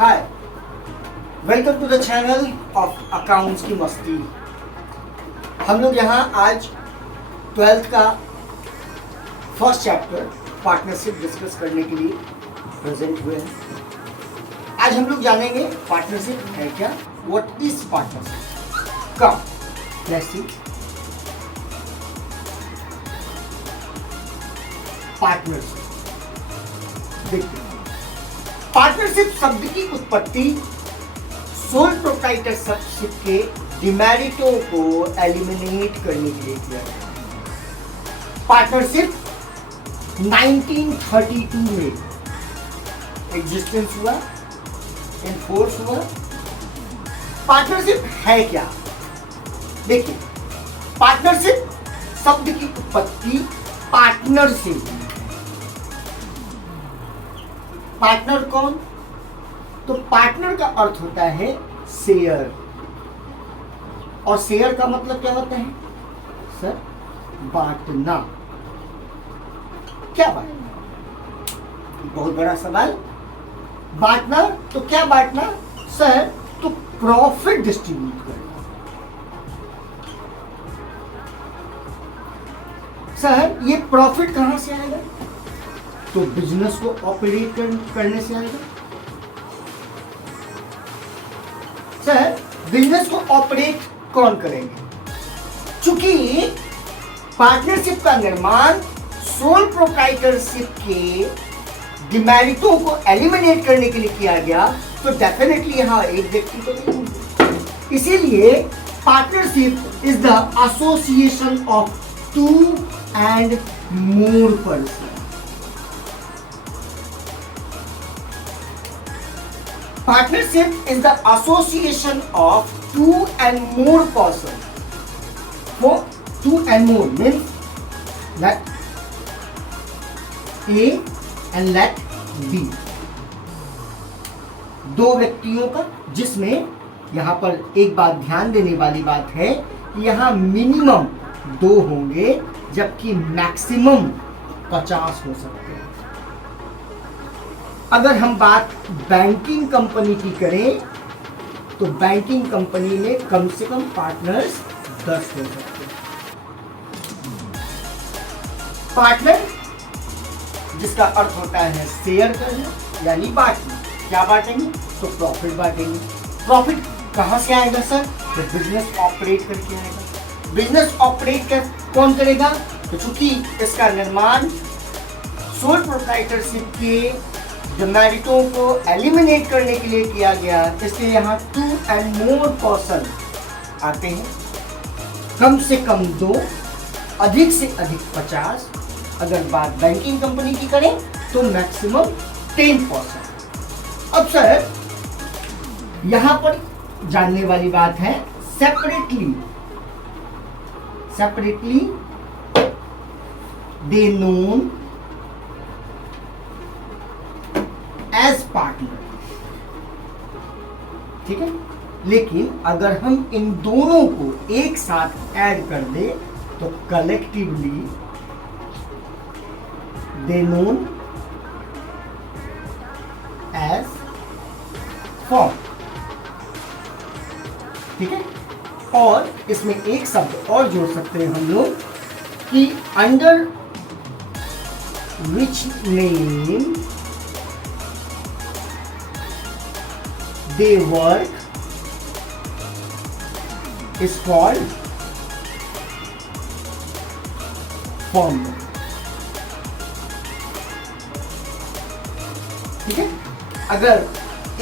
Hi, welcome to the channel of accounts की मस्ती। हम लोग यहाँ आज 12th का फर्स्ट चैप्टर पार्टनरशिप डिस्कस करने के लिए प्रेजेंट हुए हैं। आज हम लोग जानेंगे पार्टनरशिप है क्या, what is partnership. Come let's see. Partnership देखते हैं। पार्टनरशिप शब्द की उत्पत्ति सोल प्रोप्राइटरशिप के डिमेरिटों को एलिमिनेट करने के लिए किया गया। पार्टनरशिप 1932 में एग्जिस्टेंस हुआ, एनफोर्स हुआ। पार्टनरशिप है क्या? देखिए, पार्टनरशिप शब्द की उत्पत्ति पार्टनर से हुई। पार्टनर कौन? तो पार्टनर का अर्थ होता है शेयर, और शेयर का मतलब क्या होता है सर? बांटना। क्या बांटना? बहुत बड़ा सवाल। बांटना तो क्या बांटना सर? तो प्रॉफिट डिस्ट्रीब्यूट करना। सर ये प्रॉफिट कहां से आएगा? तो बिजनेस को ऑपरेट करने से आएगा। सर बिजनेस को ऑपरेट कौन करेंगे? चूंकि पार्टनरशिप का निर्माण सोल प्रोप्राइटरशिप के डिमेरिटों को एलिमिनेट करने के लिए किया गया, तो डेफिनेटली यहां एक व्यक्ति तो नहीं होंगे। इसीलिए partnership is the association of two and more person. Partnership is the association of two and more persons. For two and more means let A and let B. दो व्यक्तियों का, जिसमें यहां पर एक बात ध्यान देने वाली बात है कि यहां मिनिमम 2 होंगे, जबकि मैक्सिमम 50 हो सकते हैं। अगर हम बात बैंकिंग कंपनी की करें तो बैंकिंग कंपनी में कम से कम पार्टनर्स 10 हो सकते हैं। पार्टनर जिसका अर्थ होता है शेयर करना, यानी बांटना। क्या बांटेंगे? तो प्रॉफिट बांटेंगे। प्रॉफिट कहां से आएगा सर? तो बिजनेस ऑपरेट करके आएगा। बिजनेस ऑपरेट कौन करेगा? तो चूंकि इसका निर्माण सोल प्रोप्राइटरशिप के डिमेरिटों को एलिमिनेट करने के लिए किया गया, इसलिए यहाँ 2 and more पर्सन आते हैं। कम से कम 2, अधिक से अधिक 50। अगर बात बैंकिंग कंपनी की करें तो मैक्सिमम 10%। अब सर यहां पर जानने वाली बात है सेपरेटली दे नोन एज पार्टनर। ठीक है, लेकिन अगर हम इन दोनों को एक साथ ऐड कर दे तो collectively they known as firm. ठीक है, और इसमें एक शब्द और जोड़ सकते हैं हम लोग कि under which name they work is called firm। ठीक है, अगर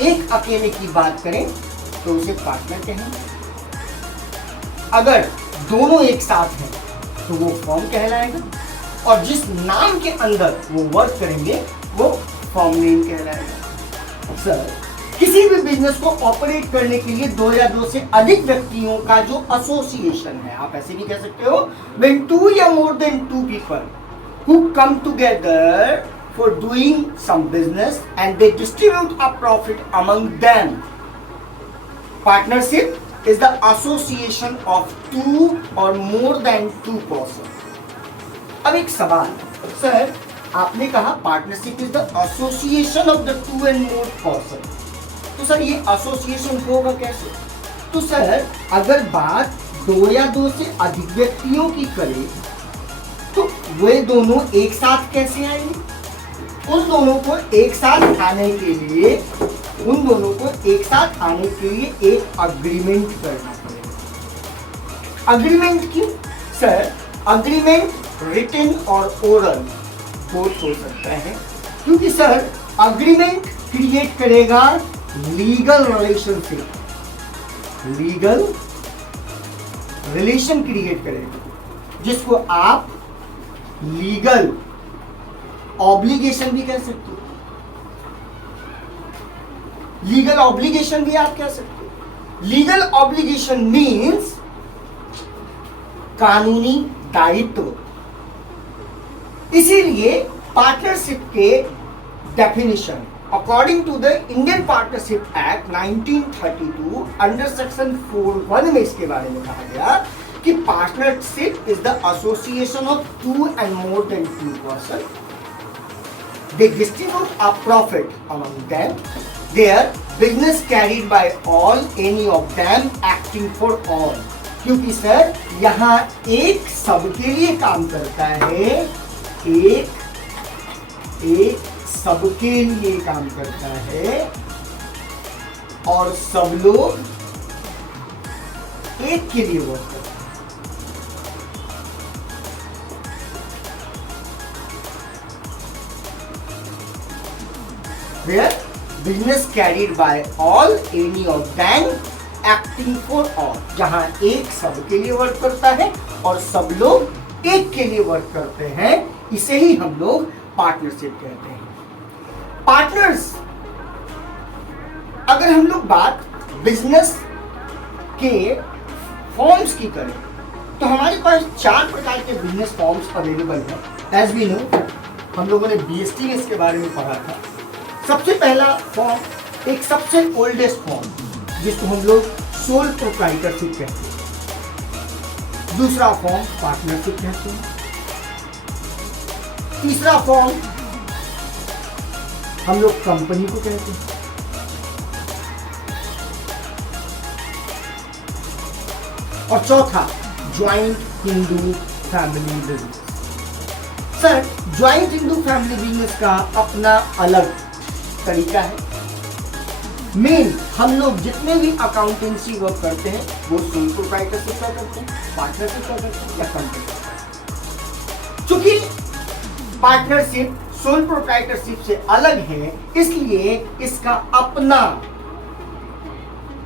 एक अकेले की बात करें तो उसे पार्टनर कहेंगे। अगर दोनों एक साथ हैं तो वो फर्म कहलाएगा, और जिस नाम के अंदर वो वर्क करेंगे वो फर्म नेम कहलाएगा। सर किसी भी बिजनेस को ऑपरेट करने के लिए 2 या 2 से अधिक व्यक्तियों का जो एसोसिएशन है, आप ऐसे भी कह सकते हो, when 2 या more than 2 people who come together for doing some business and they distribute a profit among them. Partnership is the association of 2 or more than 2 persons. अब एक सवाल, सर आपने कहा partnership is the association of the 2 and more person. तो sir ये association होगा कैसे? तो सर अगर बात दो या दो से अधिक व्यक्तियों की करें तो वे दोनों एक साथ कैसे आएंगे? उन दोनों को एक साथ आने के लिए एक अग्रीमेंट करना पड़ेगा। अग्रीमेंट क्यों? सर अग्रीमेंट रिटन और ओरल बोथ हो सकता है, क्योंकि सर अग्रीमेंट क्रिएट करेगा लीगल रिलेशन क्रिएट करेगा, जिसको आप लीगल ऑब्लिगेशन भी कह सकते हो। लीगल ऑब्लिगेशन भी आप कह सकते हो। लीगल ऑब्लिगेशन मीन्स कानूनी दायित्व। इसीलिए पार्टनरशिप के definition according to the Indian partnership act 1932 under section 4(1) में इसके बारे में कहा गया कि partnership is the association of 2 and more than 2 persons. They distribute a profit among them. Their business carried by all, any of them acting for all. क्योंकि sir यहाँ एक सबके लिए काम करता है, एक सबके लिए काम करता है और सब लोग एक के लिए वर्क करते हैं। Where business carried by all, any of them acting for all. जहां एक सबके लिए वर्क करता है और सब लोग एक के लिए वर्क करते हैं, इसे ही हम लोग पार्टनरशिप कहते हैं। पार्टनर्स, अगर हम लोग बात बिजनेस के फॉर्म्स की करें तो हमारे पास 4 प्रकार के बिजनेस फॉर्म्स अवेलेबल हैं। एज वी नो, हम लोगों ने बीएसटी में इसके बारे में पढ़ा था। सबसे पहला फॉर्म, एक सबसे ओल्डेस्ट फॉर्म, जिसको हम लोग सोल प्रोप्राइटरशिप कहते हैं। दूसरा फॉर्म पार्टनरशिप कहते हैं। तीसरा फॉर्म हम लोग कंपनी को कहते हैं। और चौथा joint Hindu family business. Sir joint Hindu family business का अपना अलग तरीका है। मेन हम लोग जितने भी अकाउंटेंसी वर्क करते हैं वो सोल प्रोप्राइटरशिप का करते हैं, पार्टनरशिप का करते हैं या कंपनी। चूंकि पार्टनरशिप सोल प्रोप्राइटरशिप से अलग है, इसलिए इसका अपना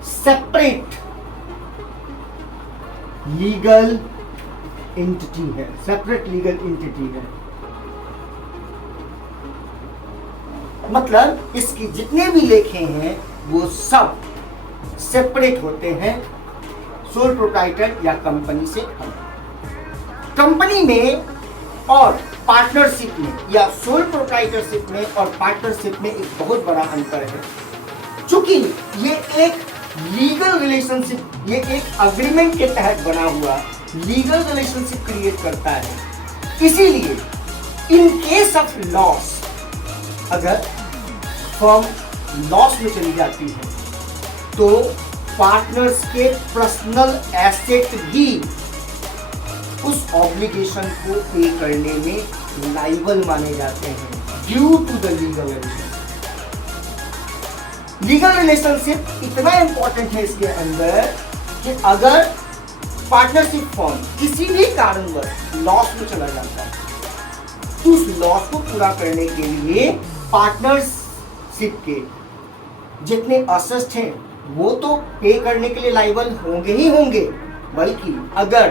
सेपरेट लीगल एंटिटी है, मतलब इसकी जितने भी लेखे हैं वो सब सेपरेट होते हैं सोल प्रोप्राइटर या कंपनी से अलग। कंपनी में और पार्टनरशिप में या सोल प्रोप्राइटरशिप में और पार्टनरशिप में एक बहुत बड़ा अंतर है। चूंकि ये एक लीगल रिलेशनशिप, ये एक अग्रीमेंट के तहत बना हुआ लीगल रिलेशनशिप क्रिएट करता है, इसीलिए इन केस ऑफ लॉस, अगर फर्म लॉस में चली जाती है तो पार्टनर्स के पर्सनल एसेट भी उस ऑब्लिगेशन को पे करने में लायबल माने जाते हैं due to the legal relationship. इतना इंपॉर्टेंट है इसके अंदर कि अगर पार्टनरशिप फर्म किसी भी कारणवश लॉस में चला जाता है तो उस लॉस को पूरा करने के लिए पार्टनरशिप के जितने असेट्स हैं वो तो पे करने के लिए लायबल होंगे ही होंगे, बल्कि अगर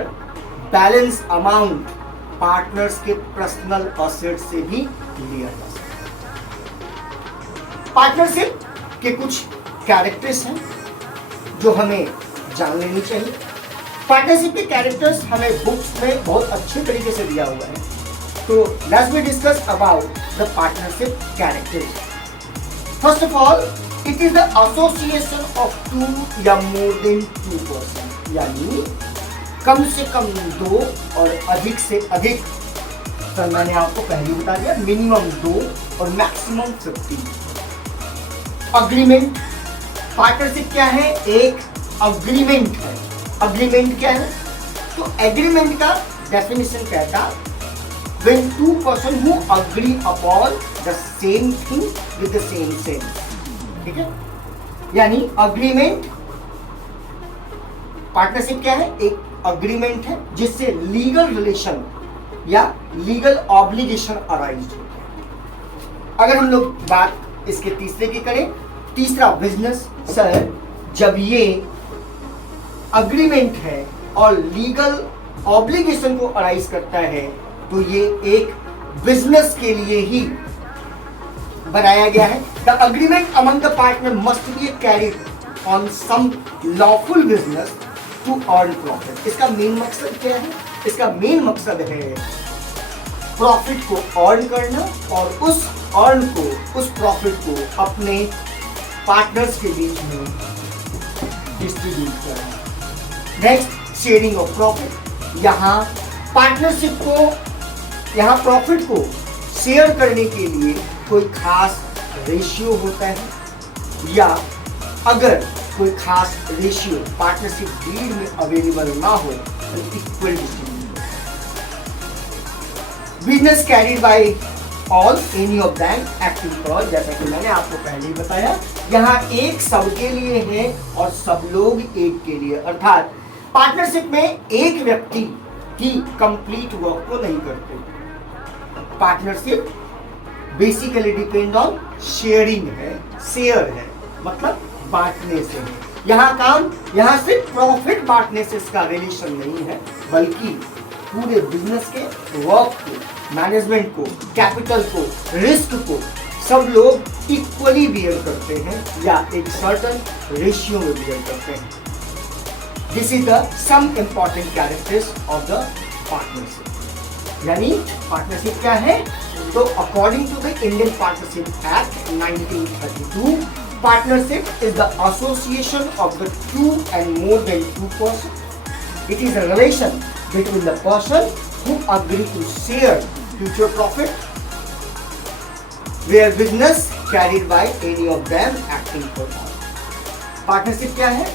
बैलेंस अमाउंट पार्टनर्स के पर्सनल असेट से भी लिया जा सकता है। पार्टनरशिप के कुछ कैरेक्टर्स हैं जो हमें जान लेनी चाहिए। पार्टनरशिप के कैरेक्टर्स हमें बुक्स में बहुत अच्छे तरीके से दिया हुआ है, तो let's we discuss about the partnership characters. First of all, it is the association of 2 या मोर देन 2 पर्सन, यानी कम से कम 2 और अधिक से अधिक। सर मैंने आपको पहले बता दिया, मिनिमम 2 और मैक्सिमम 15। अग्रीमेंट पार्टनरशिप क्या है? एक अग्रीमेंट है। अग्रीमेंट क्या है? तो एग्रीमेंट का डेफिनेशन कहता when two person who agree upon the same thing with the same sense, ठीक है? यानी अग्रीमेंट, पार्टनरशिप क्या है? एक अग्रीमेंट है जिससे लीगल रिलेशन या लीगल ऑब्लिगेशन अराइज होते हैं। अगर हम लोग बात इसके तीसरे की करें, तीसरा बिजनेस, सर जब ये अग्रीमेंट है और लीगल ऑब्लिगेशन को अराइज करता है तो ये एक बिजनेस के लिए ही बनाया गया है। The agreement among the partner must be carried on some lawful business to earn profit. इसका मेन मकसद क्या है? इसका मेन मकसद है प्रॉफिट को अर्न करना और उस अर्न को, उस प्रॉफिट को अपने पार्टनर्स के बीच में डिस्ट्रीब्यूट करना। Next, sharing of profit. यहाँ पार्टनरशिप को, यहाँ प्रॉफिट को शेयर करने के लिए कोई खास रेशियो होता है या अगर कोई खास रेशियो पार्टनरशिप डीड में अवेलेबल ना हो तो equal distribution. Business carried bye all, any of them acting for, जैसा कि मैंने आपको पहले ही बताया, यहाँ एक सबके लिए है और सब लोग एक के लिए, अर्थात पार्टनरशिप में एक व्यक्ति की कंप्लीट वर्क को नहीं करते। Partnership basically depend on sharing है, शेयर है, मतलब बांटने से है। यहाँ काम, यहाँ सिर्फ प्रॉफिट बांटने से इसका रिलेशन नहीं है, बल्कि पूरे बिजनेस के वर्क को, मैनेजमेंट को, कैपिटल को, रिस्क को सब लोग इक्वली बियर करते हैं या एक सर्टन रेशियो में बियर करते हैं। This is the some important characters of the partnership. यानी पार्टनरशिप क्या है? तो according to the Indian partnership act 1932, partnership is the association of the two and more than two persons. It is a relation between the person who agree to share future profit, where business carried by any of them acting for all. Partnership क्या है?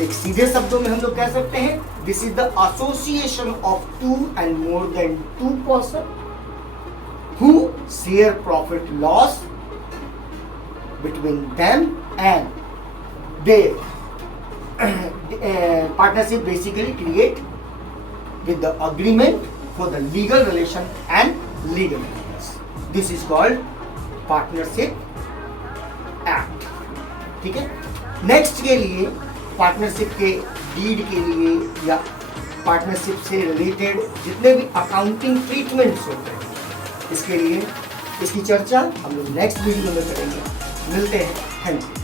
एक सीधे शब्दों में हम लोग कह सकते हैं, this is the association of two and more than two person who share profit loss between them, and they partnership basically create with the agreement for the legal relation and legal business. This is called partnership act, ठीक है? Next के लिए partnership के deed के लिए या partnership से related जितने भी अकाउंटिंग ट्रीटमेंट्स होते हैं, इसके लिए इसकी चर्चा हम लोग नेक्स्ट वीडियो में करेंगे। मिलते हैं, थैंक यू।